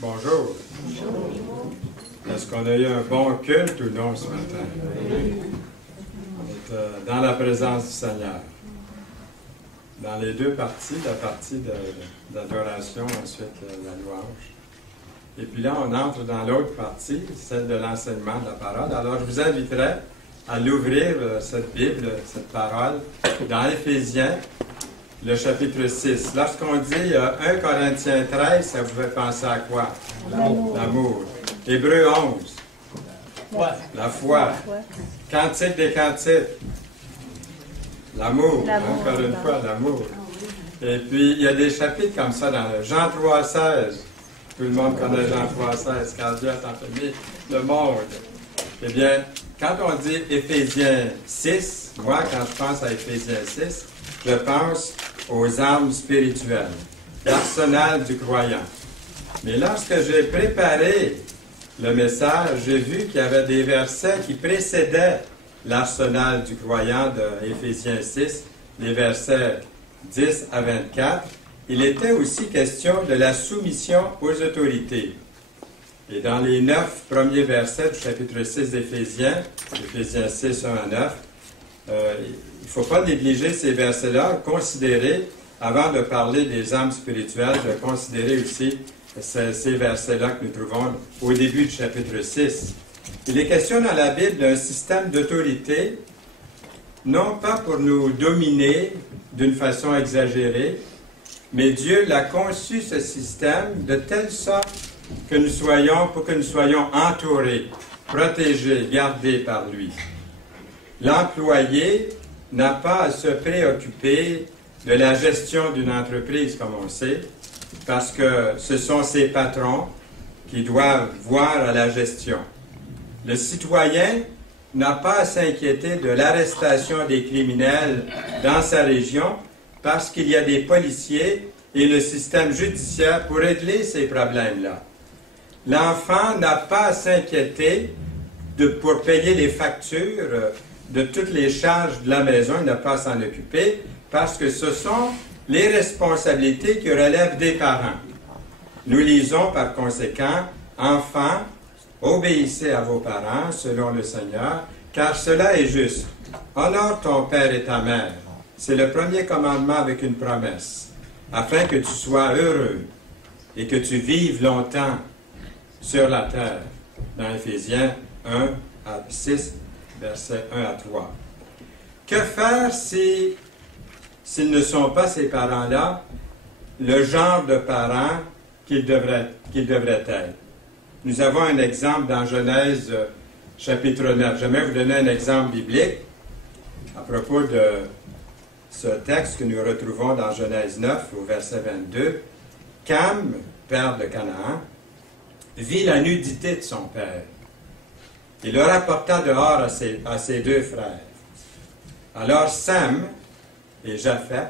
Bonjour. Est-ce qu'on a eu un bon culte ou non ce matin? On est dans la présence du Seigneur. Dans les deux parties, la partie d'adoration, ensuite la louange. Et puis là, on entre dans l'autre partie, celle de l'enseignement de la parole. Alors, je vous inviterai à l'ouvrir, cette Bible, cette parole, dans Éphésiens, le chapitre 6. Lorsqu'on dit 1 Corinthiens 13, ça vous fait penser à quoi? L'amour. Hébreux 11. La foi. Cantique des cantiques. L'amour. Encore une fois, l'amour. Et puis, il y a des chapitres comme ça dans le Jean 3,16. Tout le monde connaît Jean 3,16, car Dieu a tant aimé le monde. Eh bien, quand on dit Éphésiens 6, moi, quand je pense à Éphésiens 6, je pense aux armes spirituelles, l'arsenal du croyant. Mais lorsque j'ai préparé le message, j'ai vu qu'il y avait des versets qui précédaient l'arsenal du croyant de Éphésiens 6, les versets 10 à 24. Il était aussi question de la soumission aux autorités. Et dans les 9 premiers versets du chapitre 6 d'Éphésiens, Éphésiens 6, 1 à 9, il ne faut pas négliger ces versets-là, considérer, avant de parler des âmes spirituelles, de considérer aussi ces versets-là que nous trouvons au début du chapitre 6. Il est question dans la Bible d'un système d'autorité, non pas pour nous dominer d'une façon exagérée, mais Dieu l'a conçu, ce système, de telle sorte que pour que nous soyons entourés, protégés, gardés par lui. L'employé n'a pas à se préoccuper de la gestion d'une entreprise, comme on sait, parce que ce sont ses patrons qui doivent voir à la gestion. Le citoyen n'a pas à s'inquiéter de l'arrestation des criminels dans sa région, parce qu'il y a des policiers et le système judiciaire pour régler ces problèmes-là. L'enfant n'a pas à s'inquiéter pour payer les factures de toutes les charges de la maison, il n'a pas à s'en occuper, parce que ce sont les responsabilités qui relèvent des parents. Nous lisons par conséquent, « Enfants, obéissez à vos parents selon le Seigneur, car cela est juste. Honore ton père et ta mère. » C'est le premier commandement avec une promesse, afin que tu sois heureux et que tu vives longtemps sur la terre. Dans Éphésiens 1 à 6, versets 1 à 3. Que faire s'ils ne sont pas, ces parents-là, le genre de parents qu'ils devraient être? Nous avons un exemple dans Genèse chapitre 9. J'aimerais vous donner un exemple biblique à propos de ce texte que nous retrouvons dans Genèse 9, au verset 22. Cam, père de Canaan, vit la nudité de son père. Il le rapporta dehors à ses deux frères. Alors Sam et Japhet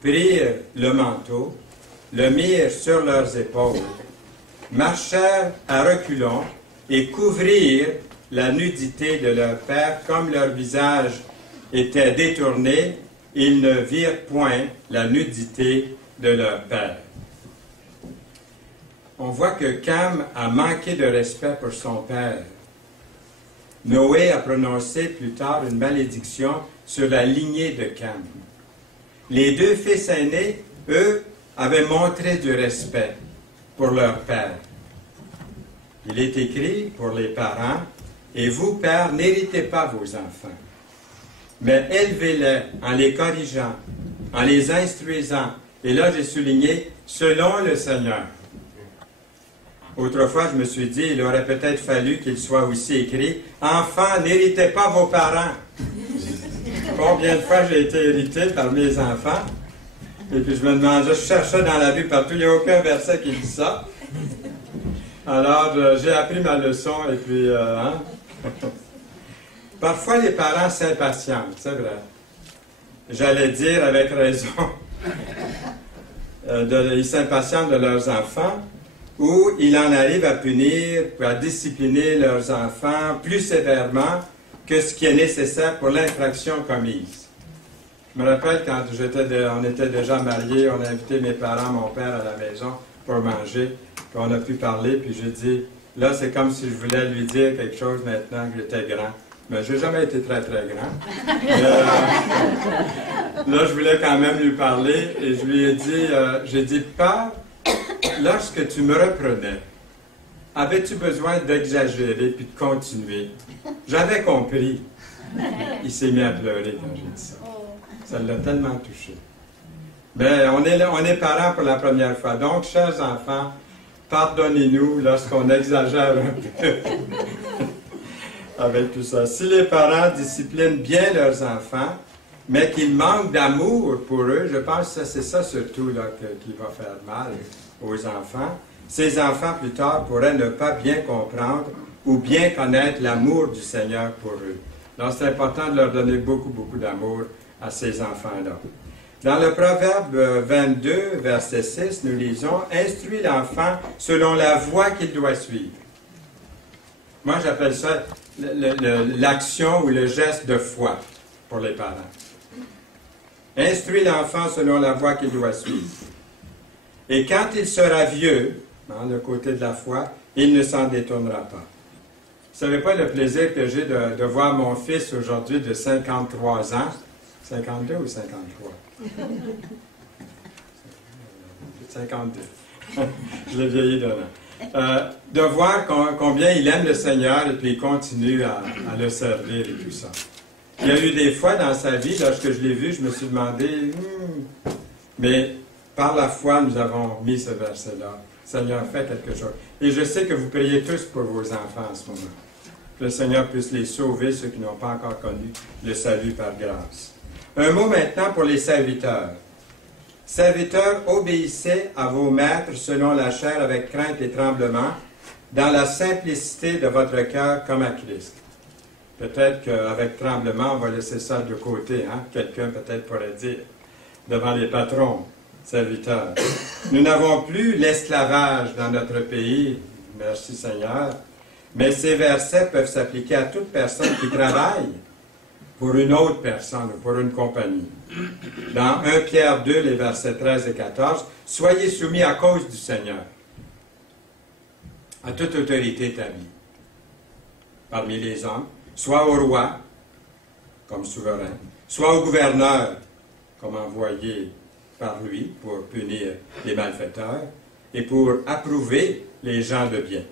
prirent le manteau, le mirent sur leurs épaules, marchèrent à reculons et couvrirent la nudité de leur père, comme leur visage était détourné, ils ne virent point la nudité de leur père. On voit que Cam a manqué de respect pour son père. Noé a prononcé plus tard une malédiction sur la lignée de Cam. Les deux fils aînés, eux, avaient montré du respect pour leur père. Il est écrit pour les parents, « Et vous, pères, n'héritez pas vos enfants, mais élevez-les en les corrigeant, en les instruisant. » Et là, j'ai souligné, « selon le Seigneur. » Autrefois, je me suis dit, il aurait peut-être fallu qu'il soit aussi écrit, « Enfants, n'héritez pas vos parents. » Combien de fois j'ai été hérité par mes enfants? Et puis je me demandais, je cherchais dans la Bible partout, il n'y a aucun verset qui dit ça. Alors, j'ai appris ma leçon et puis, Parfois, les parents s'impatientent, c'est vrai. J'allais dire avec raison. Ils s'impatientent de leurs enfants, ou il en arrive à punir, à discipliner leurs enfants plus sévèrement que ce qui est nécessaire pour l'infraction commise. Je me rappelle quand on était déjà mariés, on a invité mes parents, mon père à la maison pour manger. Puis on a pu parler, puis j'ai dit, là, c'est comme si je voulais lui dire quelque chose maintenant que j'étais grand. Mais je n'ai jamais été très, très grand. Là, je voulais quand même lui parler, et je lui ai dit, j'ai dit, Père, lorsque tu me reprenais, avais-tu besoin d'exagérer puis de continuer? J'avais compris. Il s'est mis à pleurer quand j'ai dit ça. Ça l'a tellement touché. Mais on est parents pour la première fois. Donc, chers enfants, pardonnez-nous lorsqu'on exagère un peu avec tout ça. Si les parents disciplinent bien leurs enfants, mais qu'ils manquent d'amour pour eux, je pense que c'est ça surtout là, qui va faire mal aux enfants. Ces enfants, plus tard, pourraient ne pas bien comprendre ou bien connaître l'amour du Seigneur pour eux. Donc, c'est important de leur donner beaucoup, beaucoup d'amour à ces enfants-là. Dans le Proverbe 22, verset 6, nous lisons « Instruis l'enfant selon la voie qu'il doit suivre. » Moi, j'appelle ça l'action ou le geste de foi pour les parents. Instruis l'enfant selon la voie qu'il doit suivre. Et quand il sera vieux, le côté de la foi, il ne s'en détournera pas. Vous ne savez pas le plaisir que j'ai de voir mon fils aujourd'hui de 53 ans. 52 ou 53? 52. Je l'ai vieilli d'un an. De voir combien il aime le Seigneur et puis il continue à le servir et tout ça. Il y a eu des fois dans sa vie, lorsque je l'ai vu, je me suis demandé, mais par la foi, nous avons mis ce verset-là. Seigneur, fais quelque chose. Et je sais que vous priez tous pour vos enfants en ce moment. Que le Seigneur puisse les sauver, ceux qui n'ont pas encore connu le salut par grâce. Un mot maintenant pour les serviteurs. Serviteurs, obéissez à vos maîtres selon la chair avec crainte et tremblement, dans la simplicité de votre cœur comme à Christ. Peut-être qu'avec tremblement, on va laisser ça de côté. Hein? Quelqu'un peut-être pourrait dire, devant les patrons, serviteurs. Nous n'avons plus l'esclavage dans notre pays, merci Seigneur, mais ces versets peuvent s'appliquer à toute personne qui travaille pour une autre personne ou pour une compagnie. Dans 1 Pierre 2, les versets 13 et 14, « Soyez soumis à cause du Seigneur, à toute autorité établie parmi les hommes, soit au roi, comme souverain, soit au gouverneur, comme envoyé par lui pour punir les malfaiteurs et pour approuver les gens de bien.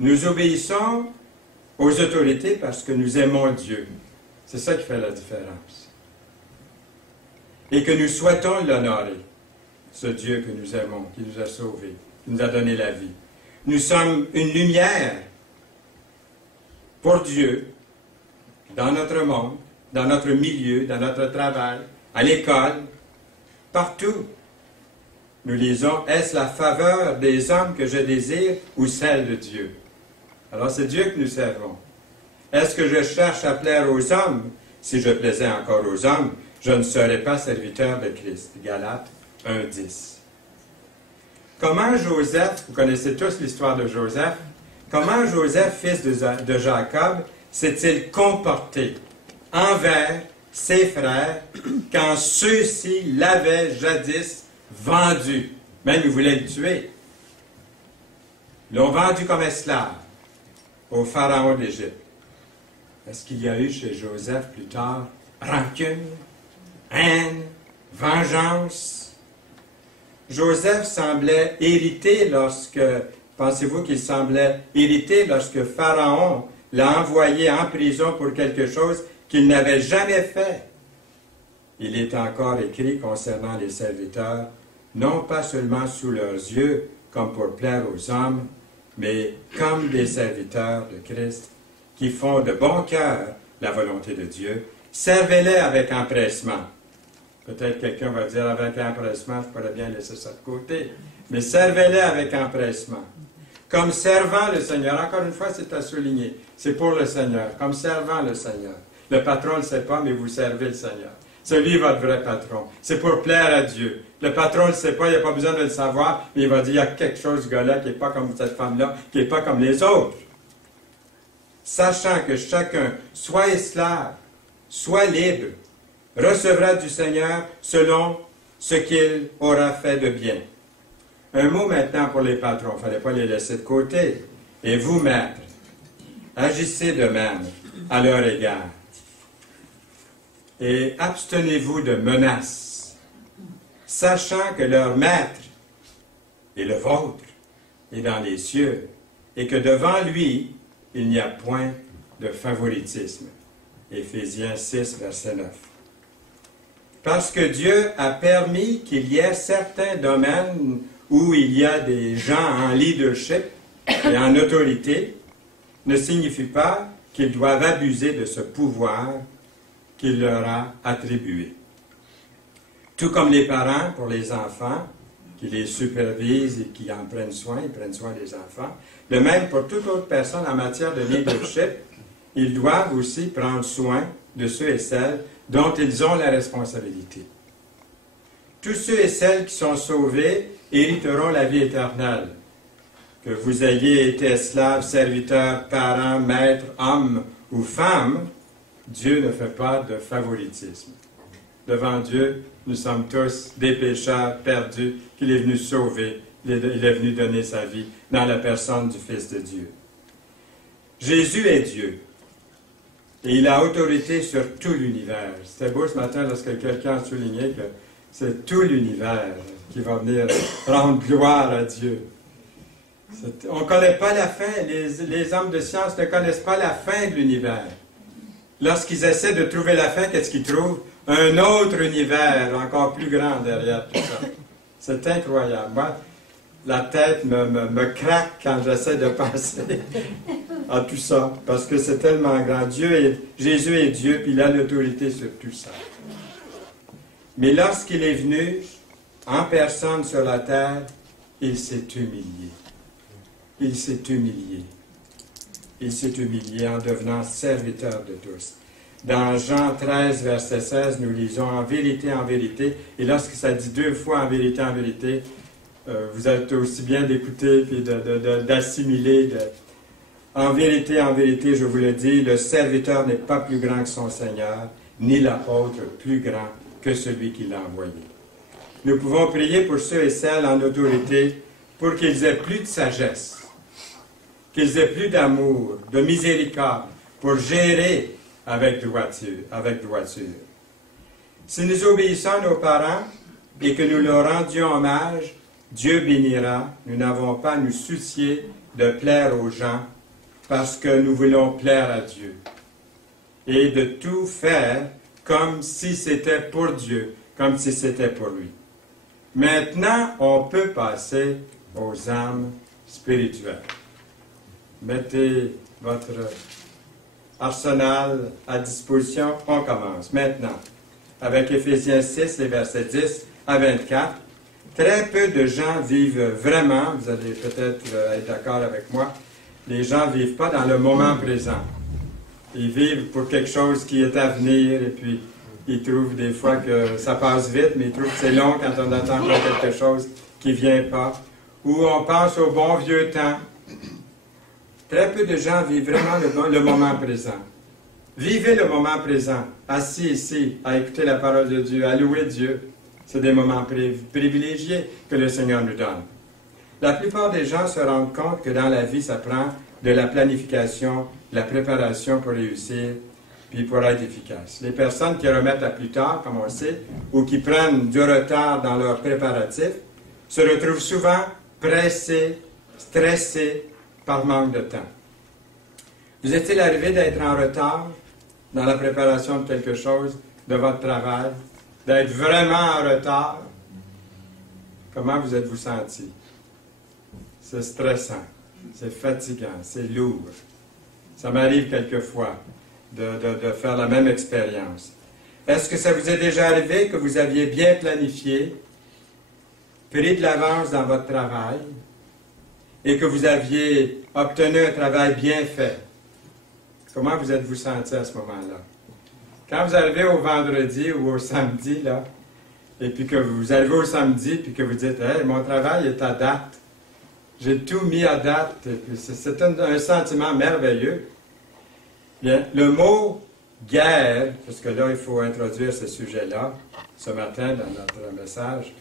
Nous obéissons aux autorités parce que nous aimons Dieu. C'est ça qui fait la différence. Et que nous souhaitons l'honorer, ce Dieu que nous aimons, qui nous a sauvés, qui nous a donné la vie. Nous sommes une lumière pour Dieu dans notre monde, dans notre milieu, dans notre travail, à l'école, partout. Nous lisons, est-ce la faveur des hommes que je désire ou celle de Dieu? Alors c'est Dieu que nous servons. Est-ce que je cherche à plaire aux hommes? Si je plaisais encore aux hommes, je ne serais pas serviteur de Christ. Galates 1:10. Comment Joseph, vous connaissez tous l'histoire de Joseph, comment Joseph, fils de Jacob, s'est-il comporté envers ses frères quand ceux-ci l'avaient jadis vendu? Même ils voulaient le tuer. Ils l'ont vendu comme esclave au pharaon d'Égypte. Est-ce qu'il y a eu chez Joseph plus tard rancune, haine, vengeance? Joseph semblait irrité pensez-vous qu'il semblait irrité lorsque Pharaon l'a envoyé en prison pour quelque chose qu'il n'avait jamais fait? Il est encore écrit concernant les serviteurs, non pas seulement sous leurs yeux, comme pour plaire aux hommes, mais comme des serviteurs de Christ, qui font de bon cœur la volonté de Dieu. Servez-les avec empressement. Peut-être quelqu'un va dire avec empressement, je pourrais bien laisser ça de côté. Mais servez-les avec empressement. Comme servant le Seigneur. Encore une fois, c'est à souligner. C'est pour le Seigneur. Comme servant le Seigneur. Le patron ne le sait pas, mais vous servez le Seigneur. C'est lui votre vrai patron. C'est pour plaire à Dieu. Le patron ne le sait pas, il n'a pas besoin de le savoir, mais il va dire, il y a quelque chose, ce gars-là, qui n'est pas comme cette femme-là, qui n'est pas comme les autres. Sachant que chacun, soit esclave, soit libre, recevra du Seigneur selon ce qu'il aura fait de bien. Un mot maintenant pour les patrons, il ne fallait pas les laisser de côté. Et vous, maîtres, agissez de même à leur égard. Et abstenez-vous de menaces, sachant que leur maître et le vôtre est dans les cieux, et que devant lui, il n'y a point de favoritisme. Éphésiens 6, verset 9. Parce que Dieu a permis qu'il y ait certains domaines où il y a des gens en leadership et en autorité, ne signifie pas qu'ils doivent abuser de ce pouvoir qu'il leur a attribué. Tout comme les parents pour les enfants, qui les supervisent et qui en prennent soin, ils prennent soin des enfants, de même pour toute autre personne en matière de leadership, ils doivent aussi prendre soin de ceux et celles dont ils ont la responsabilité. Tous ceux et celles qui sont sauvés hériteront la vie éternelle. Que vous ayez été esclaves, serviteurs, parents, maîtres, hommes ou femmes, Dieu ne fait pas de favoritisme. Devant Dieu, nous sommes tous des pécheurs perdus qu'il est venu sauver. Il est venu donner sa vie dans la personne du Fils de Dieu. Jésus est Dieu. Et il a autorité sur tout l'univers. C'était beau ce matin lorsque quelqu'un a souligné que c'est tout l'univers qui va venir rendre gloire à Dieu. On ne connaît pas la fin. Les hommes de science ne connaissent pas la fin de l'univers. Lorsqu'ils essaient de trouver la fin, qu'est-ce qu'ils trouvent? Un autre univers encore plus grand derrière tout ça. C'est incroyable. Moi, la tête me craque quand j'essaie de penser à tout ça, parce que c'est tellement grand. Jésus est Dieu, puis il a l'autorité sur tout ça. Mais lorsqu'il est venu en personne sur la terre, il s'est humilié. Il s'est humilié. Il s'est humilié en devenant serviteur de tous. Dans Jean 13, verset 16, nous lisons en vérité, et lorsque ça dit 2 fois en vérité, vous êtes aussi bien d'écouter et d'assimiler. En vérité, je vous le dis, le serviteur n'est pas plus grand que son Seigneur, ni l'apôtre plus grand que celui qui l'a envoyé. Nous pouvons prier pour ceux et celles en autorité pour qu'ils aient plus de sagesse, qu'ils aient plus d'amour, de miséricorde, pour gérer avec droiture. Si nous obéissons à nos parents et que nous leur rendions hommage, Dieu bénira. Nous n'avons pas à nous soucier de plaire aux gens parce que nous voulons plaire à Dieu. Et de tout faire comme si c'était pour Dieu, comme si c'était pour lui. Maintenant, on peut passer aux âmes spirituelles. Mettez votre arsenal à disposition. On commence maintenant avec Éphésiens 6, les versets 10 à 24. Très peu de gens vivent vraiment, vous allez peut-être être d'accord avec moi, les gens ne vivent pas dans le moment présent. Ils vivent pour quelque chose qui est à venir et puis ils trouvent des fois que ça passe vite, mais ils trouvent que c'est long quand on attend quelque chose qui ne vient pas. Ou on pense au bon vieux temps. Très peu de gens vivent vraiment le moment présent. Vivez le moment présent, assis ici, à écouter la parole de Dieu, à louer Dieu. C'est des moments privilégiés que le Seigneur nous donne. La plupart des gens se rendent compte que dans la vie, ça prend de la planification, de la préparation pour réussir, puis pour être efficace. Les personnes qui remettent à plus tard, comme on le sait, ou qui prennent du retard dans leurs préparatifs, se retrouvent souvent pressés, stressés, par manque de temps. Vous est-il arrivé d'être en retard dans la préparation de quelque chose, de votre travail, d'être vraiment en retard? Comment vous êtes-vous senti? C'est stressant, c'est fatigant, c'est lourd. Ça m'arrive quelquefois de faire la même expérience. Est-ce que ça vous est déjà arrivé que vous aviez bien planifié, pris de l'avance dans votre travail, et que vous aviez obtenu un travail bien fait? Comment vous êtes-vous senti à ce moment-là? Quand vous arrivez au vendredi ou au samedi, là, et puis que vous arrivez au samedi, puis que vous dites « Hey, mon travail est à date. J'ai tout mis à date. » Et puis c'est un sentiment merveilleux. Bien, le mot « guerre », parce que là, il faut introduire ce sujet-là, ce matin, dans notre message.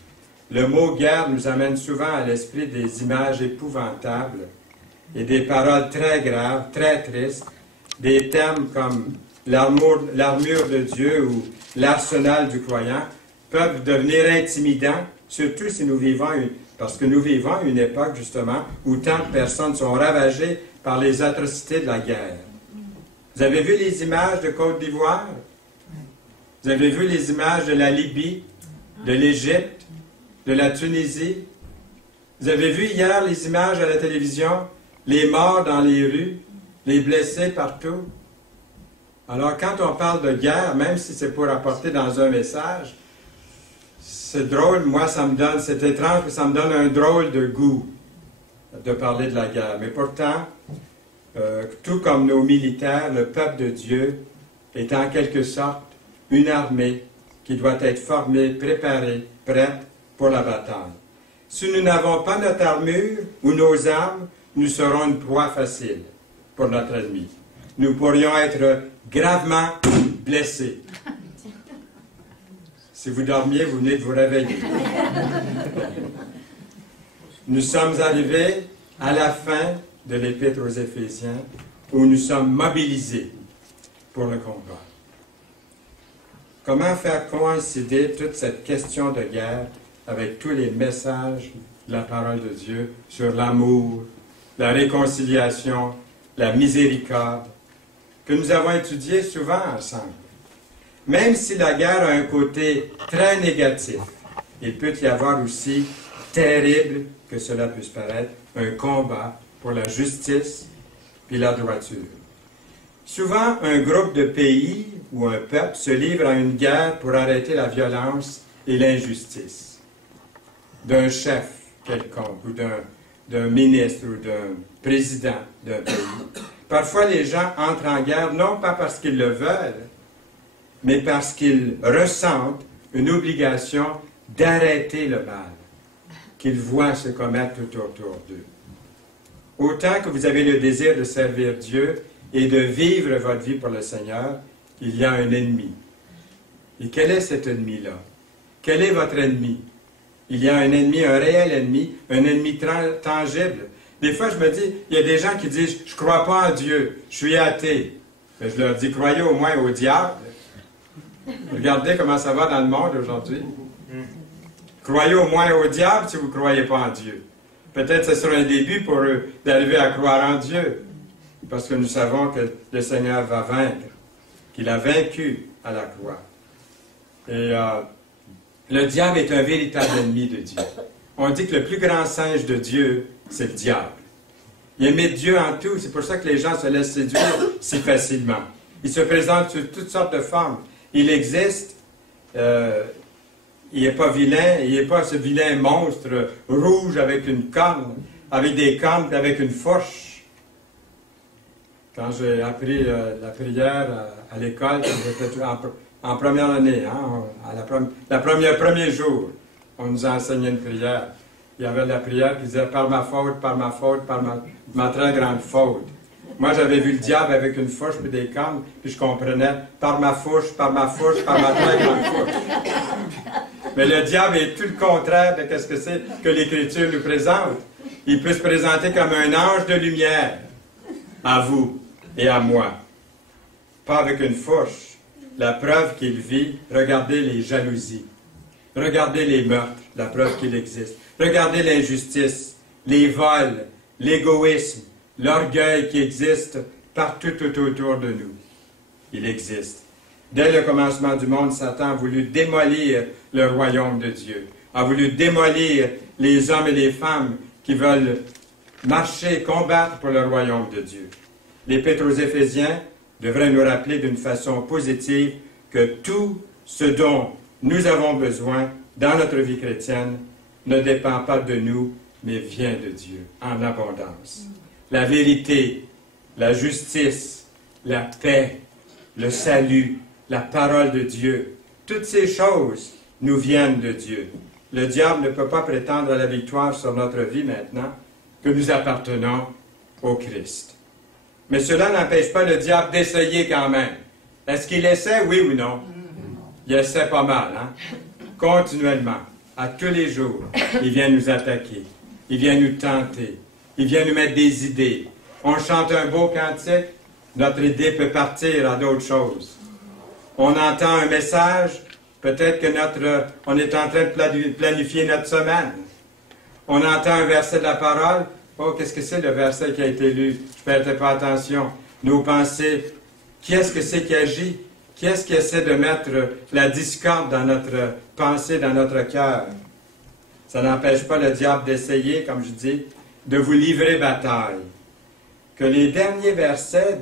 le mot guerre nous amène souvent à l'esprit des images épouvantables et des paroles très graves, très tristes, des thèmes comme l'armure de Dieu ou l'arsenal du croyant peuvent devenir intimidants, surtout si nous vivons parce que nous vivons une époque justement où tant de personnes sont ravagées par les atrocités de la guerre. Vous avez vu les images de Côte d'Ivoire? Vous avez vu les images de la Libye, de l'Égypte, de la Tunisie? Vous avez vu hier les images à la télévision, les morts dans les rues, les blessés partout? Alors quand on parle de guerre, même si c'est pour apporter dans un message, c'est drôle, moi c'est étrange, mais ça me donne un drôle de goût de parler de la guerre. Mais pourtant, tout comme nos militaires, le peuple de Dieu est en quelque sorte une armée qui doit être formée, préparée, prête pour la bataille. Si nous n'avons pas notre armure ou nos armes, nous serons une proie facile pour notre ennemi. Nous pourrions être gravement blessés. Si vous dormiez, vous venez de vous réveiller. Nous sommes arrivés à la fin de l'Épître aux Éphésiens où nous sommes mobilisés pour le combat. Comment faire coïncider toute cette question de guerre avec tous les messages de la parole de Dieu sur l'amour, la réconciliation, la miséricorde, que nous avons étudié souvent ensemble? Même si la guerre a un côté très négatif, il peut y avoir aussi, terrible que cela puisse paraître, un combat pour la justice et la droiture. Souvent, un groupe de pays ou un peuple se livre à une guerre pour arrêter la violence et l'injustice d'un chef quelconque ou d'un ministre ou d'un président d'un pays. Parfois, les gens entrent en guerre non pas parce qu'ils le veulent, mais parce qu'ils ressentent une obligation d'arrêter le mal qu'ils voient se commettre tout autour d'eux. Autant que vous avez le désir de servir Dieu et de vivre votre vie pour le Seigneur, il y a un ennemi. Et quel est cet ennemi-là? Quel est votre ennemi? Il y a un ennemi, un réel ennemi, un ennemi tangible. Des fois, je me dis, il y a des gens qui disent, je ne crois pas en Dieu, je suis athée. Mais je leur dis, croyez au moins au diable. Regardez comment ça va dans le monde aujourd'hui. Croyez au moins au diable si vous ne croyez pas en Dieu. Peut-être que ce sera un début pour eux d'arriver à croire en Dieu. Parce que nous savons que le Seigneur va vaincre, qu'il a vaincu à la croix. Et le diable est un véritable ennemi de Dieu. On dit que le plus grand singe de Dieu, c'est le diable. Il aimait Dieu en tout, c'est pour ça que les gens se laissent séduire si facilement. Il se présente sous toutes sortes de formes. Il existe, il n'est pas vilain, il n'est pas ce vilain monstre rouge avec une corne, avec des cornes, avec une fourche. Quand j'ai appris la prière à l'école, quand j'étais en première année, hein, le premier jour, on nous a enseigné une prière. Il y avait la prière qui disait « Par ma faute, par ma faute, par ma très grande faute ». Moi, j'avais vu le diable avec une fourche et des cornes, puis je comprenais « Par ma fourche, par ma fourche, par ma très grande fourche ». Mais le diable est tout le contraire de ce que c'est que l'Écriture nous présente. Il peut se présenter comme un ange de lumière à vous et à moi. Pas avec une fourche. La preuve qu'il vit, regardez les jalousies. Regardez les meurtres, la preuve qu'il existe. Regardez l'injustice, les vols, l'égoïsme, l'orgueil qui existe partout tout autour de nous. Il existe. Dès le commencement du monde, Satan a voulu démolir le royaume de Dieu, a voulu démolir les hommes et les femmes qui veulent marcher, combattre pour le royaume de Dieu. L'Épître aux Éphésiens devrait nous rappeler d'une façon positive que tout ce dont nous avons besoin dans notre vie chrétienne ne dépend pas de nous, mais vient de Dieu en abondance. La vérité, la justice, la paix, le salut, la parole de Dieu, toutes ces choses nous viennent de Dieu. Le diable ne peut pas prétendre à la victoire sur notre vie maintenant que nous appartenons au Christ. Mais cela n'empêche pas le diable d'essayer quand même. Est-ce qu'il essaie, oui ou non? Il essaie pas mal, hein? Continuellement. à tous les jours, il vient nous attaquer, il vient nous tenter, il vient nous mettre des idées. On chante un beau cantique, notre idée peut partir à d'autres choses. On entend un message, peut-être que on est en train de planifier notre semaine. On entend un verset de la parole. Oh, qu'est-ce que c'est le verset qui a été lu? Je ne prêtais pas attention. Nos pensées, qui est-ce que c'est qui agit? Qui est-ce qui essaie de mettre la discorde dans notre pensée, dans notre cœur? Ça n'empêche pas le diable d'essayer, comme je dis, de vous livrer bataille. Que les derniers versets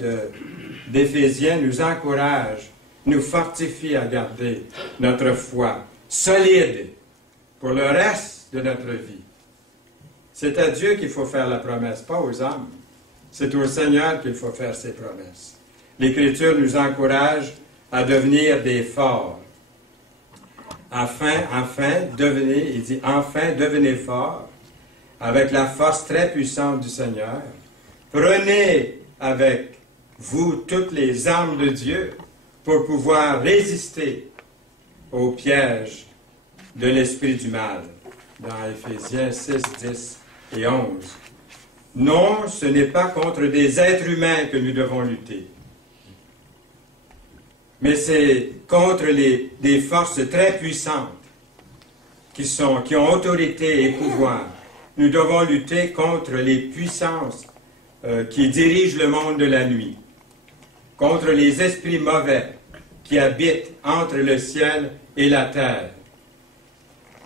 d'Éphésiens nous encouragent, nous fortifient à garder notre foi solide pour le reste de notre vie. C'est à Dieu qu'il faut faire la promesse, pas aux hommes. C'est au Seigneur qu'il faut faire ses promesses. L'Écriture nous encourage à devenir des forts. Devenez forts avec la force très puissante du Seigneur. Prenez avec vous toutes les armes de Dieu pour pouvoir résister aux pièges de l'esprit du mal. Dans Éphésiens 6, 10 et 11. Non, ce n'est pas contre des êtres humains que nous devons lutter, mais c'est contre des forces très puissantes qui ont autorité et pouvoir. Nous devons lutter contre les puissances qui dirigent le monde de la nuit, contre les esprits mauvais qui habitent entre le ciel et la terre.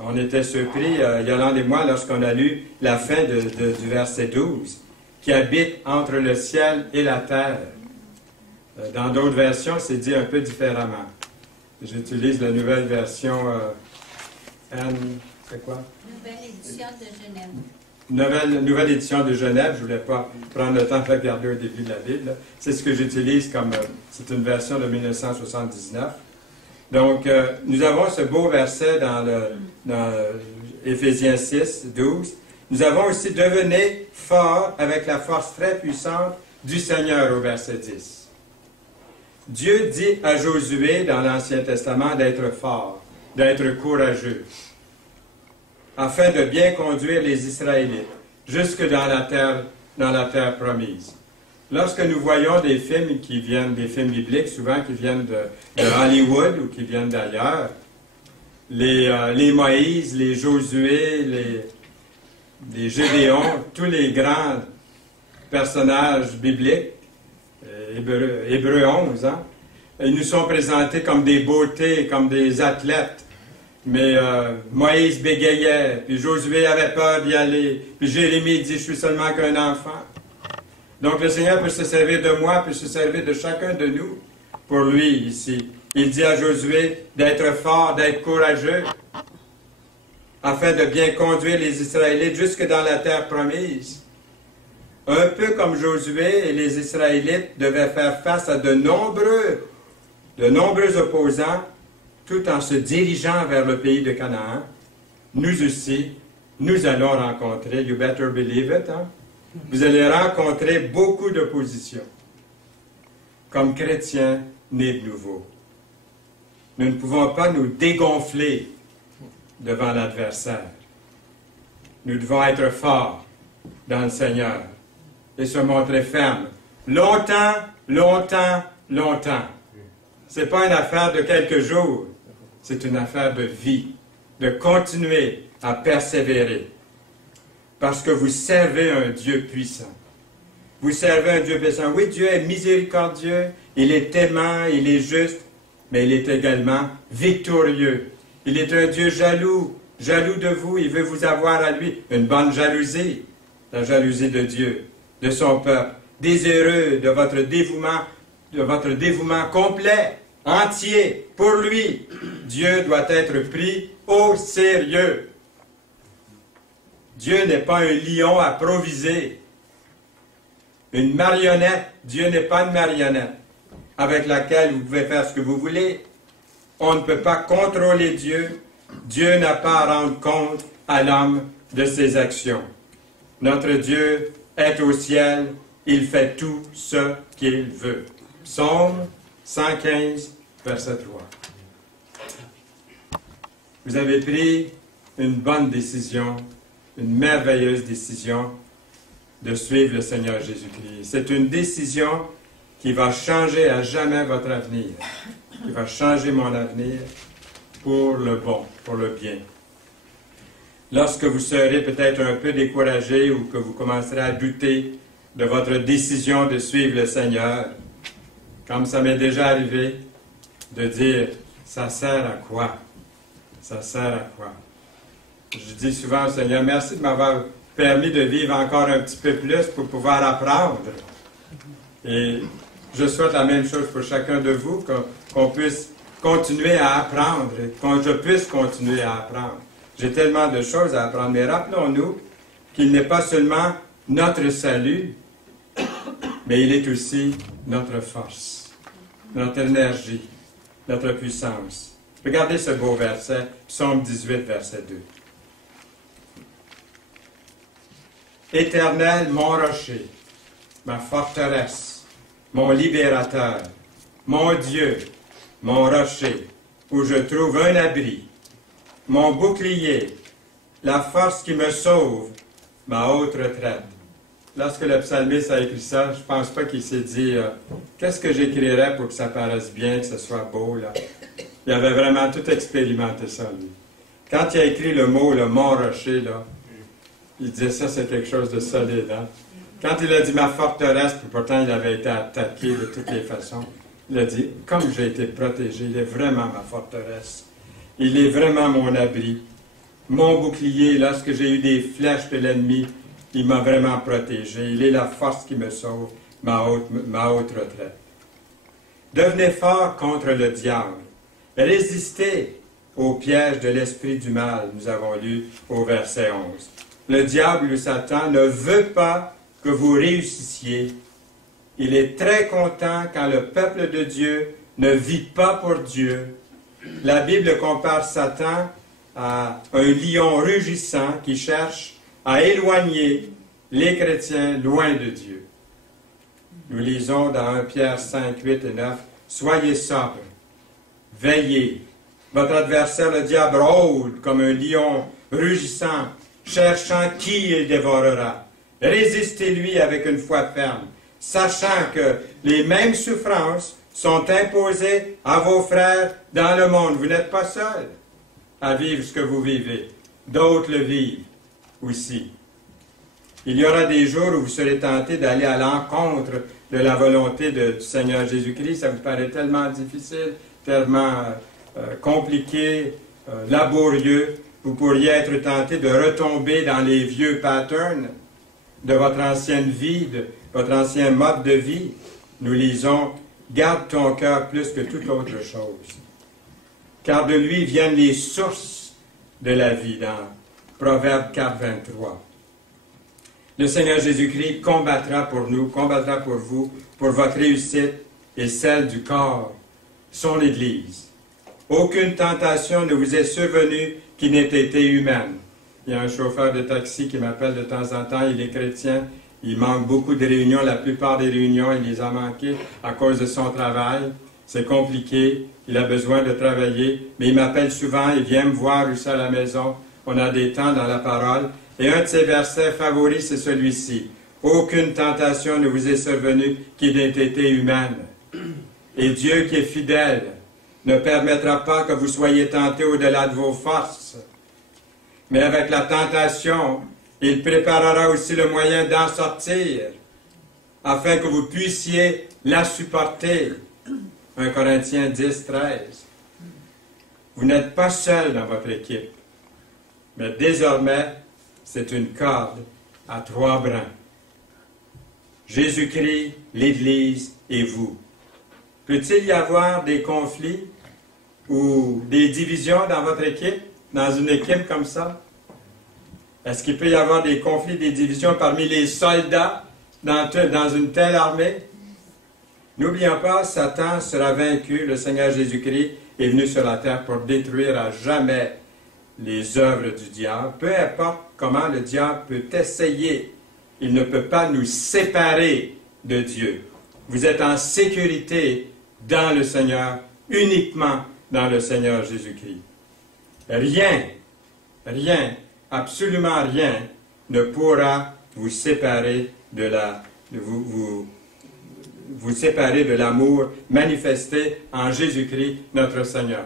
On était surpris, Yolande et moi, lorsqu'on a lu la fin du verset 12, qui habite entre le ciel et la terre. Dans d'autres versions, c'est dit un peu différemment. J'utilise la nouvelle version c'est quoi? Nouvelle édition de Genève. Nouvelle édition de Genève. Je ne voulais pas prendre le temps de regarder au début de la Bible. C'est ce que j'utilise comme... c'est une version de 1979. Donc, nous avons ce beau verset dans Éphésiens 6, 12. Nous avons aussi « Devenez forts avec la force très puissante du Seigneur » au verset 10. Dieu dit à Josué dans l'Ancien Testament d'être fort, d'être courageux, afin de bien conduire les Israélites jusque dans la terre promise. Lorsque nous voyons des films des films bibliques, souvent qui viennent de Hollywood ou qui viennent d'ailleurs, les Moïse, les Josué, les Gédéon, tous les grands personnages bibliques, Hébreux 11, hein, ils nous sont présentés comme des beautés, comme des athlètes. Mais Moïse bégayait, puis Josué avait peur d'y aller, puis Jérémie dit « Je suis seulement qu'un enfant ». Donc le Seigneur peut se servir de moi, peut se servir de chacun de nous pour lui ici. Il dit à Josué d'être fort, d'être courageux, afin de bien conduire les Israélites jusque dans la terre promise. Un peu comme Josué et les Israélites devaient faire face à de nombreux opposants, tout en se dirigeant vers le pays de Canaan, nous aussi, nous allons rencontrer, you better believe it, hein? Vous allez rencontrer beaucoup d'opposition. Comme chrétiens nés de nouveau, nous ne pouvons pas nous dégonfler devant l'adversaire. Nous devons être forts dans le Seigneur et se montrer fermes. Longtemps, longtemps, longtemps. Ce n'est pas une affaire de quelques jours, c'est une affaire de vie, de continuer à persévérer. Parce que vous servez un Dieu puissant. Vous servez un Dieu puissant. Oui, Dieu est miséricordieux, il est aimant, il est juste, mais il est également victorieux. Il est un Dieu jaloux, jaloux de vous, il veut vous avoir à lui. Une bonne jalousie, la jalousie de Dieu, de son peuple, désireux de votre dévouement complet, entier, pour lui. Dieu doit être pris au sérieux. Dieu n'est pas un lion improvisé, une marionnette. Dieu n'est pas une marionnette avec laquelle vous pouvez faire ce que vous voulez. On ne peut pas contrôler Dieu. Dieu n'a pas à rendre compte à l'homme de ses actions. Notre Dieu est au ciel, il fait tout ce qu'il veut. Psaume 115, verset 3. Vous avez pris une bonne décision, une merveilleuse décision de suivre le Seigneur Jésus-Christ. C'est une décision qui va changer à jamais votre avenir, qui va changer mon avenir pour le bon, pour le bien. Lorsque vous serez peut-être un peu découragé ou que vous commencerez à douter de votre décision de suivre le Seigneur, comme ça m'est déjà arrivé, de dire, ça sert à quoi? Ça sert à quoi? Je dis souvent au Seigneur, merci de m'avoir permis de vivre encore un petit peu plus pour pouvoir apprendre. Et je souhaite la même chose pour chacun de vous, qu'on puisse continuer à apprendre, que je puisse continuer à apprendre. J'ai tellement de choses à apprendre, mais rappelons-nous qu'il n'est pas seulement notre salut, mais il est aussi notre force, notre énergie, notre puissance. Regardez ce beau verset, Psaume 18, verset 2. Éternel, mon rocher, ma forteresse, mon libérateur, mon Dieu, mon rocher, où je trouve un abri, mon bouclier, la force qui me sauve, ma haute retraite. Lorsque le psalmiste a écrit ça, je ne pense pas qu'il s'est dit qu'est-ce que j'écrirais pour que ça paraisse bien, que ce soit beau, là. Il avait vraiment tout expérimenté ça, lui. Quand il a écrit le mot, le Mont Rocher, là, il disait ça, c'est quelque chose de solide. Hein? Quand il a dit ma forteresse, puis pourtant il avait été attaqué de toutes les façons, il a dit, comme j'ai été protégé, il est vraiment ma forteresse. Il est vraiment mon abri. Mon bouclier, lorsque j'ai eu des flèches de l'ennemi, il m'a vraiment protégé. Il est la force qui me sauve, ma haute retraite. Devenez fort contre le diable. Résistez au piège de l'esprit du mal, nous avons lu au verset 11. Le diable, Satan, ne veut pas que vous réussissiez. Il est très content quand le peuple de Dieu ne vit pas pour Dieu. La Bible compare Satan à un lion rugissant qui cherche à éloigner les chrétiens loin de Dieu. Nous lisons dans 1 Pierre 5, 8 et 9, « Soyez sobres, veillez. Votre adversaire, le diable, rôde comme un lion rugissant, cherchant qui il dévorera. Résistez-lui avec une foi ferme, sachant que les mêmes souffrances sont imposées à vos frères dans le monde. Vous n'êtes pas seuls à vivre ce que vous vivez. D'autres le vivent aussi. Il y aura des jours où vous serez tentés d'aller à l'encontre de la volonté du Seigneur Jésus-Christ. Ça vous paraît tellement difficile, tellement compliqué, laborieux. Vous pourriez être tenté de retomber dans les vieux patterns de votre ancienne vie, de votre ancien mode de vie. Nous lisons « Garde ton cœur plus que toute autre chose, car de lui viennent les sources de la vie » dans Proverbe 4, 23. Le Seigneur Jésus-Christ combattra pour nous, combattra pour vous, pour votre réussite et celle du corps, son Église. Aucune tentation ne vous est survenue qui n'ait été humaine. Il y a un chauffeur de taxi qui m'appelle de temps en temps, il est chrétien, il manque beaucoup de réunions, la plupart des réunions, il les a manquées à cause de son travail. C'est compliqué, il a besoin de travailler, mais il m'appelle souvent, il vient me voir aussi à la maison. On a des temps dans la parole. Et un de ses versets favoris, c'est celui-ci. « Aucune tentation ne vous est survenue qui n'ait été humaine. Et Dieu qui est fidèle ne permettra pas que vous soyez tentés au-delà de vos forces. Mais avec la tentation, il préparera aussi le moyen d'en sortir, afin que vous puissiez la supporter. » 1 Corinthiens 10, 13. Vous n'êtes pas seul dans votre équipe, mais désormais, c'est une corde à 3 brins. Jésus-Christ, l'Église et vous. Peut-il y avoir des conflits ou des divisions dans votre équipe, dans une équipe comme ça? Est-ce qu'il peut y avoir des conflits, des divisions parmi les soldats dans une telle armée? N'oublions pas, Satan sera vaincu, le Seigneur Jésus-Christ est venu sur la terre pour détruire à jamais les œuvres du diable. Peu importe comment le diable peut essayer, il ne peut pas nous séparer de Dieu. Vous êtes en sécurité dans le Seigneur, uniquement dans le Seigneur Jésus-Christ. Rien rien, absolument rien, ne pourra vous séparer de vous séparer de l'amour manifesté en Jésus-Christ, notre Seigneur.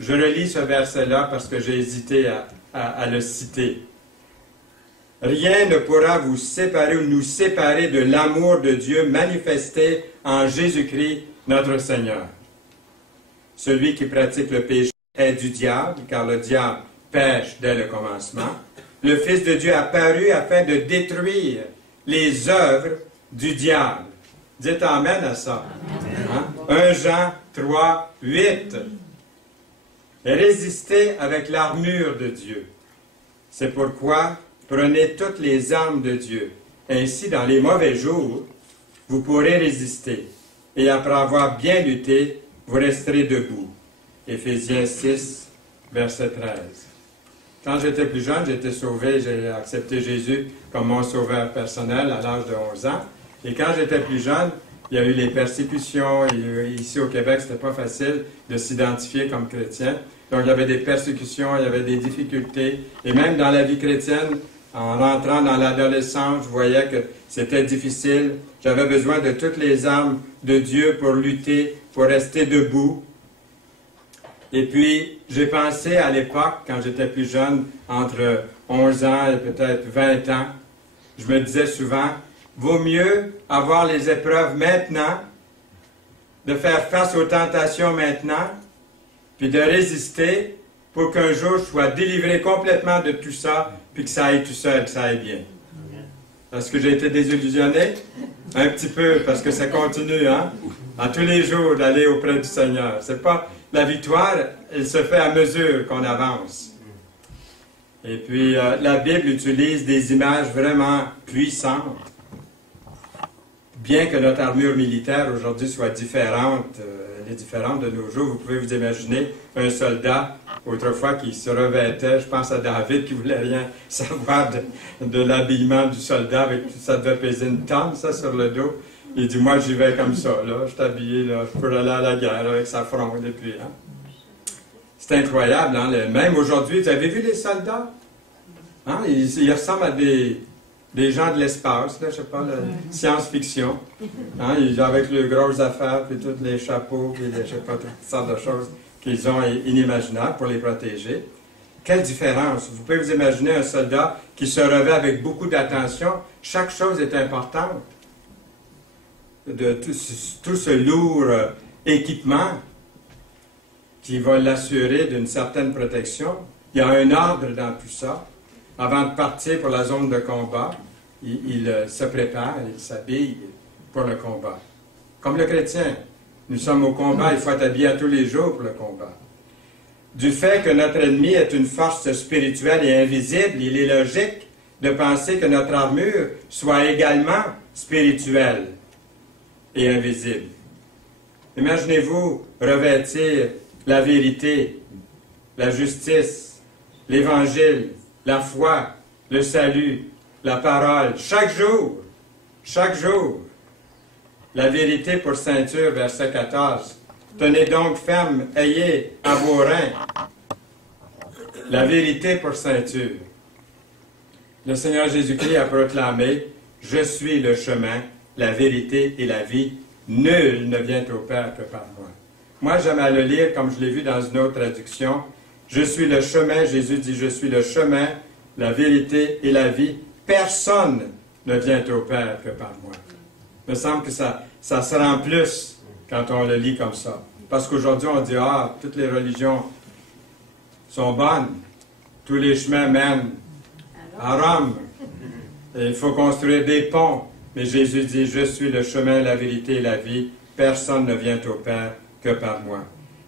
Je relis ce verset-là parce que j'ai hésité à le citer. Rien ne pourra vous séparer ou nous séparer de l'amour de Dieu manifesté en Jésus-Christ, notre Seigneur. Celui qui pratique le péché est du diable, car le diable pêche dès le commencement. Le Fils de Dieu est apparu afin de détruire les œuvres du diable. Dites Amen à ça. Hein? 1 Jean 3, 8. Résistez avec l'armure de Dieu. C'est pourquoi prenez toutes les armes de Dieu. Ainsi, dans les mauvais jours, vous pourrez résister. Et après avoir bien lutté, vous resterez debout. Éphésiens 6, verset 13. Quand j'étais plus jeune, j'ai été sauvé, j'ai accepté Jésus comme mon sauveur personnel à l'âge de 11 ans. Et quand j'étais plus jeune, il y a eu les persécutions. Ici au Québec, c'était pas facile de s'identifier comme chrétien. Donc il y avait des persécutions, il y avait des difficultés. Et même dans la vie chrétienne, en rentrant dans l'adolescence, je voyais que c'était difficile. J'avais besoin de toutes les armes de Dieu pour lutter, pour rester debout. Et puis, j'ai pensé à l'époque, quand j'étais plus jeune, entre 11 ans et peut-être 20 ans, je me disais souvent, vaut mieux avoir les épreuves maintenant, de faire face aux tentations maintenant, puis de résister pour qu'un jour je sois délivré complètement de tout ça, puis que ça aille tout seul, que ça aille bien. Parce que j'ai été désillusionné? Un petit peu, parce que ça continue, hein? À tous les jours d'aller auprès du Seigneur. C'est pas... La victoire, elle se fait à mesure qu'on avance. Et puis, la Bible utilise des images vraiment puissantes. Bien que notre armure militaire aujourd'hui soit différente, elle est différente de nos jours, vous pouvez vous imaginer un soldat, autrefois, qui se revêtait, je pense à David, qui ne voulait rien savoir de l'habillement du soldat, ça devait peser une tonne, ça, sur le dos. Il dit, moi, j'y vais comme ça, là, je suis habillé, là, je peux aller à la guerre avec sa fronde, et puis, hein. C'est incroyable, hein, même aujourd'hui, vous avez vu les soldats? Hein, ils ressemblent à des gens de l'espace, là, je sais pas, la science-fiction, hein, avec les grosses affaires, puis tous les chapeaux, puis je sais pas, toutes sortes de choses qu'ils ont inimaginables pour les protéger. Quelle différence! Vous pouvez vous imaginer un soldat qui se revêt avec beaucoup d'attention, chaque chose est importante. De tout ce lourd équipement qui va l'assurer d'une certaine protection. Il y a un ordre dans tout ça. Avant de partir pour la zone de combat, il se prépare, il s'habille pour le combat. Comme le chrétien, nous sommes au combat, il faut être habillé à tous les jours pour le combat. Du fait que notre ennemi est une force spirituelle et invisible, il est logique de penser que notre armure soit également spirituelle et invisible. Imaginez-vous revêtir la vérité, la justice, l'Évangile, la foi, le salut, la parole, chaque jour. La vérité pour ceinture, verset 14. Tenez donc ferme, ayez à vos reins. La vérité pour ceinture. Le Seigneur Jésus-Christ a proclamé, « Je suis le chemin, la vérité et la vie. Nul ne vient au Père que par moi. » Moi, j'aime à le lire comme je l'ai vu dans une autre traduction. « Je suis le chemin », Jésus dit, « Je suis le chemin, la vérité et la vie. Personne ne vient au Père que par moi. » Il me semble que ça se rend plus quand on le lit comme ça. Parce qu'aujourd'hui, on dit, ah, toutes les religions sont bonnes. Tous les chemins mènent à Rome. Et il faut construire des ponts. Mais Jésus dit, je suis le chemin, la vérité et la vie. Personne ne vient au Père que par moi.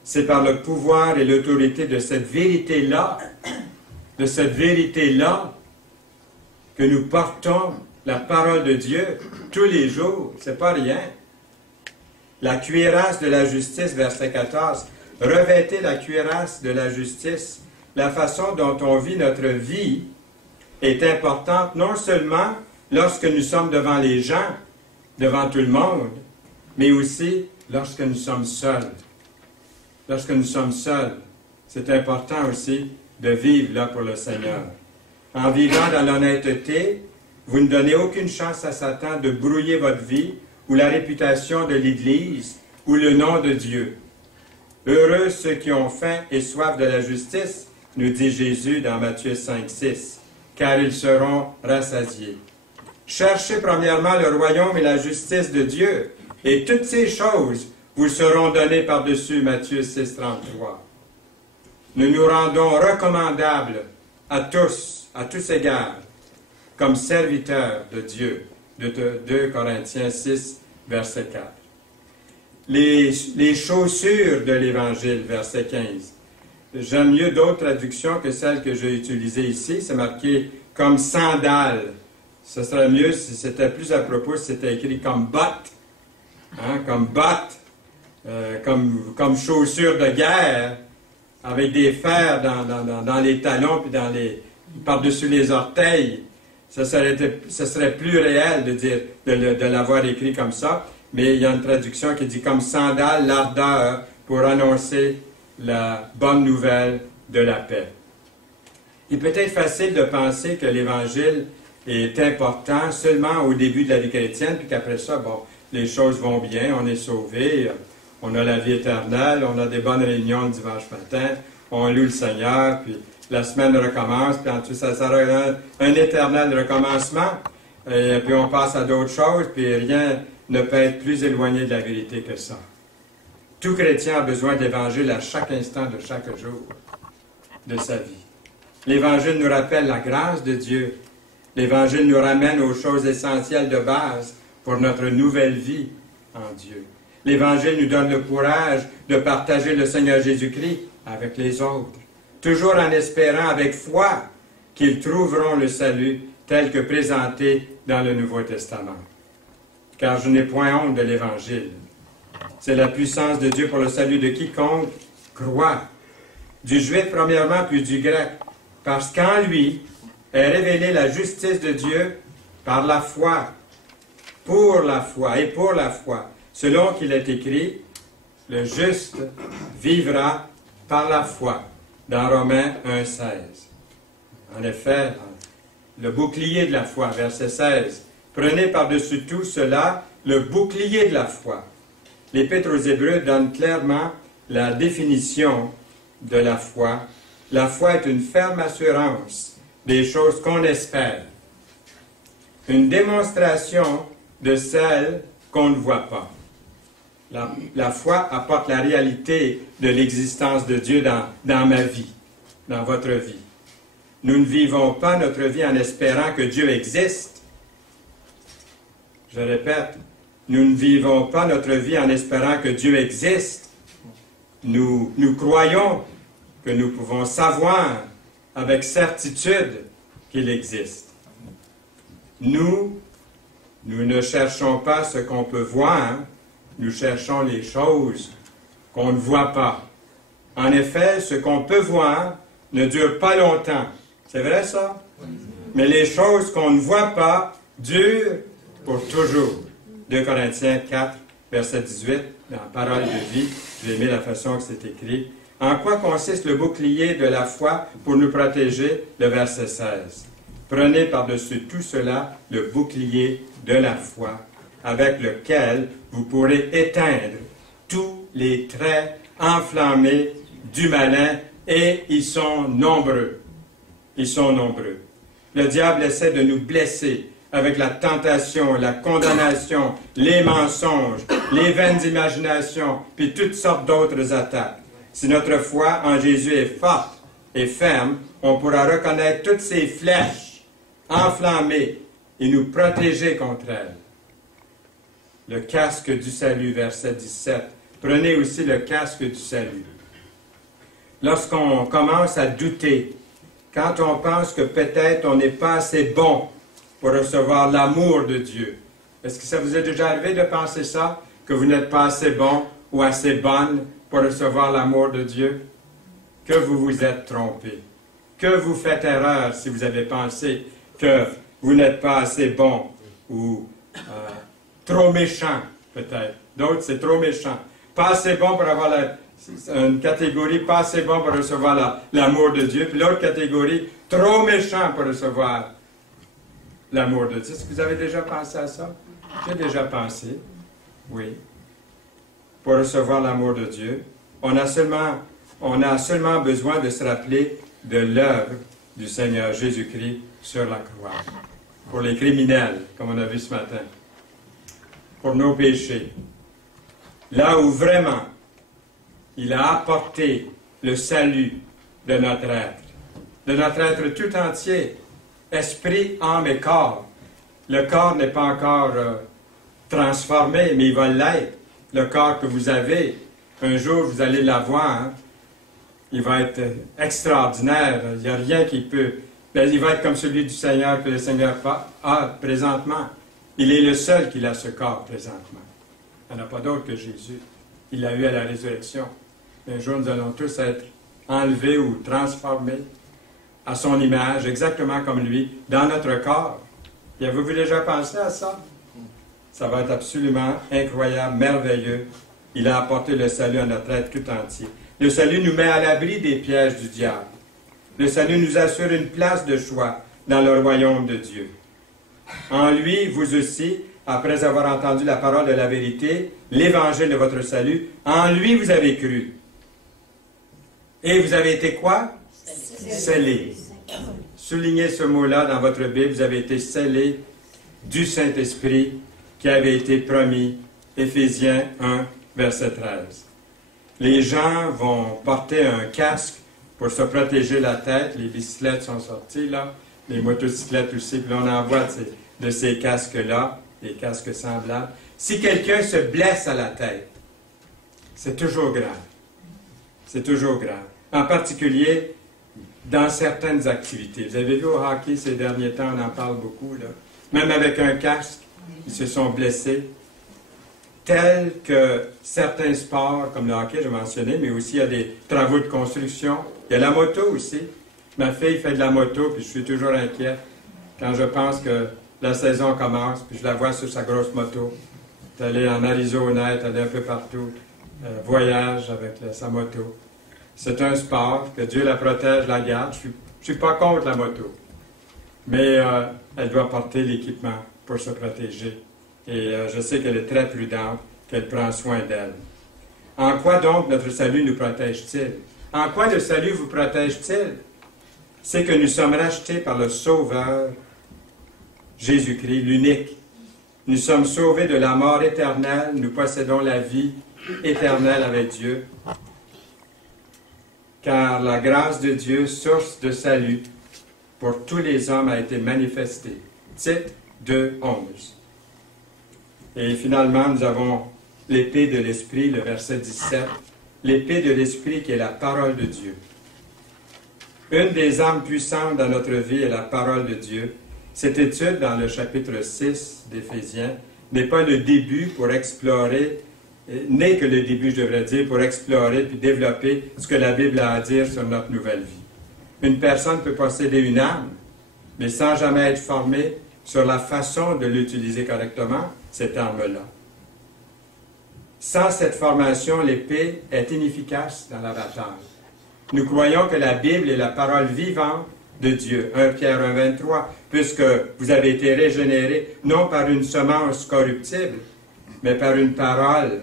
C'est par le pouvoir et l'autorité de cette vérité-là, que nous portons la parole de Dieu tous les jours. C'est pas rien. La cuirasse de la justice, verset 14. Revêtez la cuirasse de la justice. La façon dont on vit notre vie est importante non seulement lorsque nous sommes devant les gens, devant tout le monde, mais aussi lorsque nous sommes seuls. Lorsque nous sommes seuls, c'est important aussi de vivre là pour le Seigneur. En vivant dans l'honnêteté, vous ne donnez aucune chance à Satan de brouiller votre vie ou la réputation de l'Église ou le nom de Dieu. Heureux ceux qui ont faim et soif de la justice, nous dit Jésus dans Matthieu 5, 6, car ils seront rassasiés. Cherchez premièrement le royaume et la justice de Dieu, et toutes ces choses vous seront données par-dessus, Matthieu 6, 33. Nous nous rendons recommandables à tous égards, comme serviteurs de Dieu, de 2 Corinthiens 6, verset 4. Les chaussures de l'Évangile, verset 15. J'aime mieux d'autres traductions que celles que j'ai utilisées ici. C'est marqué comme sandales. Ce serait mieux si c'était plus à propos, si c'était écrit comme bottes. Hein, comme bottes, comme chaussures de guerre, avec des fers dans les talons puis par-dessus les orteils. Ce serait plus réel de dire de l'avoir écrit comme ça, mais il y a une traduction qui dit comme sandales, l'ardeur pour annoncer la bonne nouvelle de la paix. Il peut être facile de penser que l'Évangile est important seulement au début de la vie chrétienne, puis qu'après ça, bon, les choses vont bien, on est sauvé, on a la vie éternelle, on a des bonnes réunions le dimanche matin, on loue le Seigneur, puis la semaine recommence, puis en tout ça sera un éternel recommencement, et puis on passe à d'autres choses, puis rien ne peut être plus éloigné de la vérité que ça. Tout chrétien a besoin d'Évangile à chaque instant de chaque jour de sa vie. L'Évangile nous rappelle la grâce de Dieu. L'Évangile nous ramène aux choses essentielles de base pour notre nouvelle vie en Dieu. L'Évangile nous donne le courage de partager le Seigneur Jésus-Christ avec les autres, toujours en espérant avec foi qu'ils trouveront le salut tel que présenté dans le Nouveau Testament. Car je n'ai point honte de l'Évangile. C'est la puissance de Dieu pour le salut de quiconque croit, du juif premièrement, puis du grec, parce qu'en lui est révélée la justice de Dieu par la foi, pour la foi et pour la foi, selon qu'il est écrit, le juste vivra par la foi, dans Romains 1,16. En effet, le bouclier de la foi, verset 16, prenez par-dessus tout cela le bouclier de la foi. L'Épître aux Hébreux donne clairement la définition de la foi. La foi est une ferme assurance des choses qu'on espère, une démonstration de celles qu'on ne voit pas. La foi apporte la réalité de l'existence de Dieu dans ma vie, dans votre vie. Nous ne vivons pas notre vie en espérant que Dieu existe. Je répète, nous ne vivons pas notre vie en espérant que Dieu existe. Nous croyons que nous pouvons savoir avec certitude qu'il existe. Nous ne cherchons pas ce qu'on peut voir, nous cherchons les choses qu'on ne voit pas. En effet, ce qu'on peut voir ne dure pas longtemps. C'est vrai ça? Mais les choses qu'on ne voit pas durent pour toujours. 2 Corinthiens 4, verset 18, dans Parole de vie, j'ai aimé la façon que c'est écrit. En quoi consiste le bouclier de la foi pour nous protéger? Le verset 16. Prenez par-dessus tout cela le bouclier de la foi, avec lequel vous pourrez éteindre tous les traits enflammés du malin, et ils sont nombreux. Ils sont nombreux. Le diable essaie de nous blesser avec la tentation, la condamnation, les mensonges, les vaines imaginations, puis toutes sortes d'autres attaques. Si notre foi en Jésus est forte et ferme, on pourra reconnaître toutes ces flèches enflammées et nous protéger contre elles. Le casque du salut, verset 17. Prenez aussi le casque du salut. Lorsqu'on commence à douter, quand on pense que peut-être on n'est pas assez bon pour recevoir l'amour de Dieu. Est-ce que ça vous est déjà arrivé de penser ça? Que vous n'êtes pas assez bon ou assez bonne pour recevoir l'amour de Dieu? Que vous vous êtes trompé. Que vous faites erreur si vous avez pensé que vous n'êtes pas assez bon ou trop méchant, peut-être. D'autres, c'est trop méchant. Pas assez bon pour avoir C'est une catégorie pas assez bonne pour recevoir l'amour de Dieu, puis l'autre catégorie, trop méchant pour recevoir l'amour de Dieu. Est-ce que vous avez déjà pensé à ça? J'ai déjà pensé, oui. Pour recevoir l'amour de Dieu, on a seulement besoin de se rappeler de l'œuvre du Seigneur Jésus-Christ sur la croix. Pour les criminels, comme on a vu ce matin. Pour nos péchés. Là où vraiment il a apporté le salut de notre être tout entier, esprit, âme et corps. Le corps n'est pas encore transformé, mais il va l'être. Le corps que vous avez, un jour vous allez l'avoir, hein? Il va être extraordinaire. Il n'y a rien qui peut... Il va être comme celui du Seigneur que le Seigneur a présentement. Il est le seul qui a ce corps présentement. Il n'y en a pas d'autre que Jésus. Il l'a eu à la résurrection. Un jour, nous allons tous être enlevés ou transformés à son image, exactement comme lui, dans notre corps. Et avez-vous déjà pensé à ça? Ça va être absolument incroyable, merveilleux. Il a apporté le salut à notre être tout entier. Le salut nous met à l'abri des pièges du diable. Le salut nous assure une place de choix dans le royaume de Dieu. En lui, vous aussi, après avoir entendu la parole de la vérité, l'évangile de votre salut, en lui vous avez cru. Et vous avez été quoi? Scellés. Soulignez ce mot-là dans votre Bible, vous avez été scellés du Saint-Esprit qui avait été promis. Éphésiens 1, verset 13. Les gens vont porter un casque pour se protéger la tête. Les bicyclettes sont sorties, là. Les motocyclettes aussi. Puis là, on en voit de ces casques-là, des casques semblables. Si quelqu'un se blesse à la tête, c'est toujours grave. C'est toujours grave. En particulier, dans certaines activités. Vous avez vu au hockey ces derniers temps, on en parle beaucoup, là. Même avec un casque, ils se sont blessés. Tels que certains sports, comme le hockey, j'ai mentionné, mais aussi il y a des travaux de construction. Il y a la moto aussi. Ma fille fait de la moto, puis je suis toujours inquiet quand je pense que la saison commence, puis je la vois sur sa grosse moto. Elle est allée en Arizona, elle est allée un peu partout, voyage avec sa moto. C'est un sport, que Dieu la protège, la garde. Je ne suis pas contre la moto, mais elle doit porter l'équipement pour se protéger. Et je sais qu'elle est très prudente, qu'elle prend soin d'elle. En quoi donc notre salut nous protège-t-il? En quoi le salut vous protège-t-il? C'est que nous sommes rachetés par le Sauveur, Jésus-Christ, l'unique. Nous sommes sauvés de la mort éternelle, nous possédons la vie éternelle avec Dieu. Car la grâce de Dieu, source de salut pour tous les hommes, a été manifestée. Tite 2:11. Et finalement, nous avons l'épée de l'Esprit, le verset 17. L'épée de l'Esprit qui est la parole de Dieu. Une des armes puissantes dans notre vie est la parole de Dieu. Cette étude dans le chapitre 6 d'Éphésiens n'est pas le début pour explorer, n'est que le début, je devrais dire, pour explorer puis développer ce que la Bible a à dire sur notre nouvelle vie. Une personne peut posséder une arme, mais sans jamais être formée sur la façon de l'utiliser correctement, cette arme-là. Sans cette formation, l'épée est inefficace dans la bataille. Nous croyons que la Bible est la parole vivante de Dieu. 1 Pierre 1,23, puisque vous avez été régénérés, non par une semence corruptible, mais par une parole,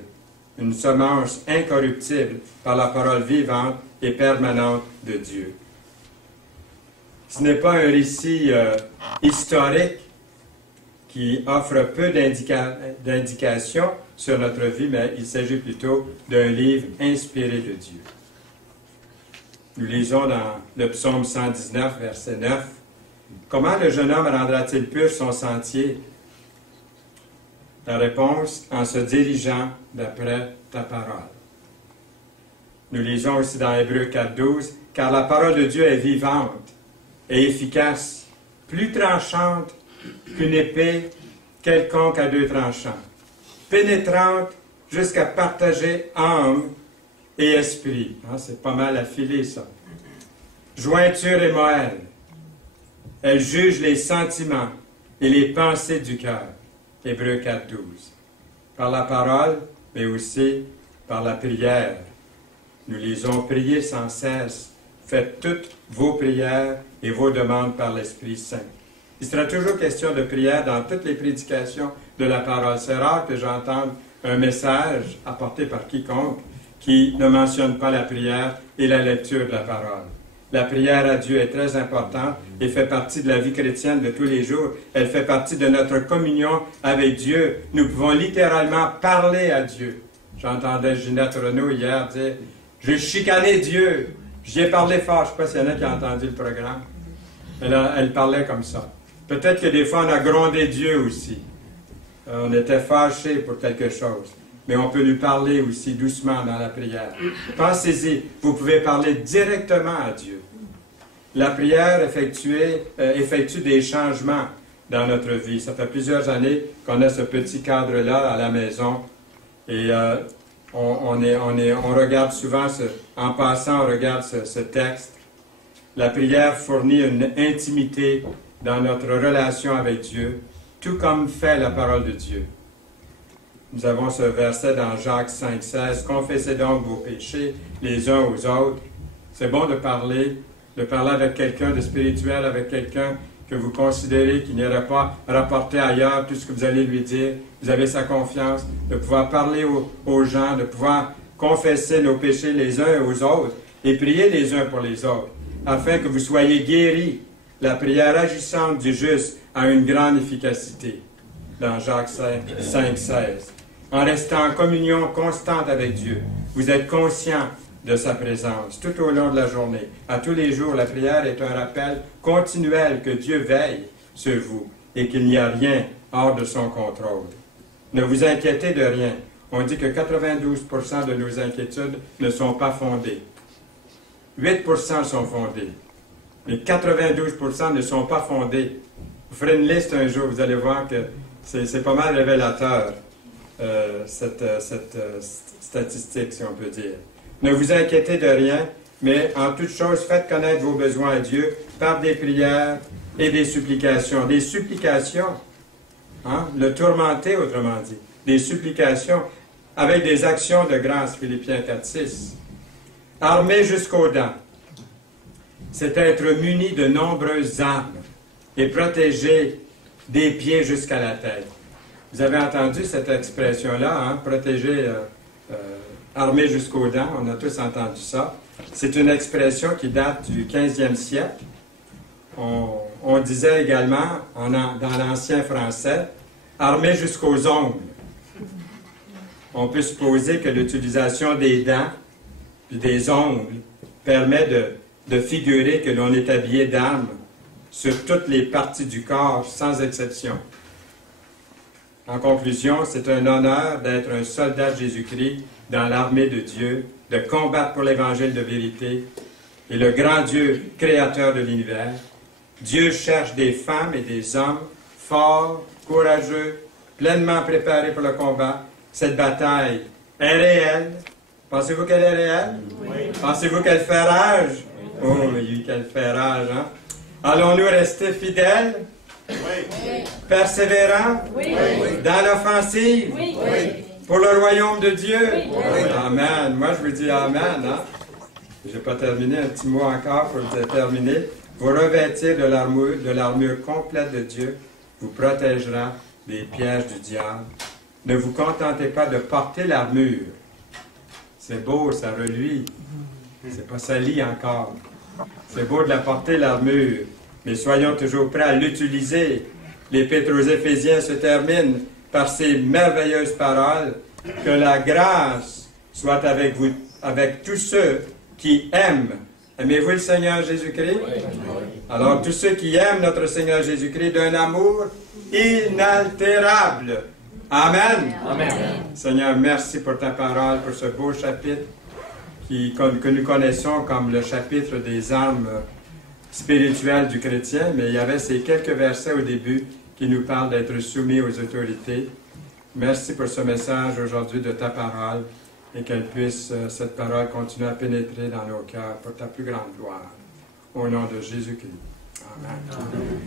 une semence incorruptible, par la parole vivante et permanente de Dieu. Ce n'est pas un récit historique qui offre peu d'indications sur notre vie, mais il s'agit plutôt d'un livre inspiré de Dieu. Nous lisons dans le psaume 119, verset 9, « Comment le jeune homme rendra-t-il pur son sentier? » La réponse, en se dirigeant d'après ta parole. Nous lisons aussi dans Hébreux 4:12, « Car la parole de Dieu est vivante et efficace, plus tranchante qu'une épée quelconque à deux tranchants, pénétrante jusqu'à partager âme et esprit. » C'est pas mal affilé, ça. Jointure et moelle. Elle juge les sentiments et les pensées du cœur. Hébreux 4:12. Par la parole, mais aussi par la prière. Nous lisons, priez sans cesse, faites toutes vos prières et vos demandes par l'Esprit Saint. Il sera toujours question de prière dans toutes les prédications de la parole. C'est rare que j'entende un message apporté par quiconque qui ne mentionne pas la prière et la lecture de la parole. La prière à Dieu est très importante et fait partie de la vie chrétienne de tous les jours. Elle fait partie de notre communion avec Dieu. Nous pouvons littéralement parler à Dieu. J'entendais Ginette Renaud hier dire « J'ai chicané Dieu ». J'y ai parlé fort. Je ne sais pas s'il y en a qui ont entendu le programme. Elle parlait comme ça. Peut-être que des fois, on a grondé Dieu aussi. On était fâchés pour quelque chose. Mais on peut lui parler aussi doucement dans la prière. Pensez-y, vous pouvez parler directement à Dieu. La prière effectue des changements dans notre vie. Ça fait plusieurs années qu'on a ce petit cadre-là à la maison. Et on regarde souvent, en passant, on regarde ce texte. La prière fournit une intimité dans notre relation avec Dieu, tout comme fait la parole de Dieu. Nous avons ce verset dans Jacques 5,16. « Confessez donc vos péchés les uns aux autres. » C'est bon de parler avec quelqu'un de spirituel, avec quelqu'un que vous considérez qui n'irait pas rapporter ailleurs tout ce que vous allez lui dire. Vous avez sa confiance, de pouvoir parler aux gens, de pouvoir confesser nos péchés les uns aux autres et prier les uns pour les autres, afin que vous soyez guéris. La prière agissante du juste a une grande efficacité. Dans Jacques 5,16. En restant en communion constante avec Dieu, vous êtes conscient de sa présence tout au long de la journée. À tous les jours, la prière est un rappel continuel que Dieu veille sur vous et qu'il n'y a rien hors de son contrôle. Ne vous inquiétez de rien. On dit que 92% de nos inquiétudes ne sont pas fondées. 8% sont fondées. Mais 92% ne sont pas fondées. Vous ferez une liste un jour, vous allez voir que c'est pas mal révélateur, cette statistique, si on peut dire. Ne vous inquiétez de rien, mais en toute chose, faites connaître vos besoins à Dieu par des prières et des supplications. Des supplications, hein? Le tourmenter, autrement dit. Des supplications avec des actions de grâce, Philippiens 4,6. Armés jusqu'aux dents, c'est être muni de nombreuses armes et protégé des pieds jusqu'à la tête. Vous avez entendu cette expression-là, hein? Protégé, armé jusqu'aux dents, on a tous entendu ça. C'est une expression qui date du 15e siècle. On disait également, dans l'ancien français, armé jusqu'aux ongles. On peut supposer que l'utilisation des dents et des ongles permet de figurer que l'on est habillé d'armes sur toutes les parties du corps, sans exception. En conclusion, c'est un honneur d'être un soldat de Jésus-Christ dans l'armée de Dieu, de combattre pour l'évangile de vérité et le grand Dieu, créateur de l'univers. Dieu cherche des femmes et des hommes forts, courageux, pleinement préparés pour le combat. Cette bataille est réelle. Pensez-vous qu'elle est réelle? Oui. Pensez-vous qu'elle fait rage? Oh, oui, qu'elle fait rage, hein? Allons-nous rester fidèles? Oui. Persévérants? Oui. Dans l'offensive? Oui. Pour le royaume de Dieu? Oui. Amen. Moi, je vous dis Amen. Hein? Je n'ai pas terminé, un petit mot encore pour terminer. Vous revêtir de l'armure complète de Dieu vous protégera des pièges du diable. Ne vous contentez pas de porter l'armure. C'est beau, ça reluit. C'est pas sali encore. C'est beau de la porter, l'armure. Mais soyons toujours prêts à l'utiliser. L'Épître aux Éphésiens se termine par ces merveilleuses paroles. Que la grâce soit avec vous, avec tous ceux qui aiment. Aimez-vous le Seigneur Jésus-Christ? Oui. Alors, tous ceux qui aiment notre Seigneur Jésus-Christ d'un amour inaltérable. Amen. Amen. Seigneur, merci pour ta parole, pour ce beau chapitre que nous connaissons comme le chapitre des armes spirituelles du chrétien, mais il y avait ces quelques versets au début qui nous parlent d'être soumis aux autorités. Merci pour ce message aujourd'hui de ta parole et qu'elle puisse, cette parole, continuer à pénétrer dans nos cœurs pour ta plus grande gloire. Au nom de Jésus-Christ. Amen. Amen.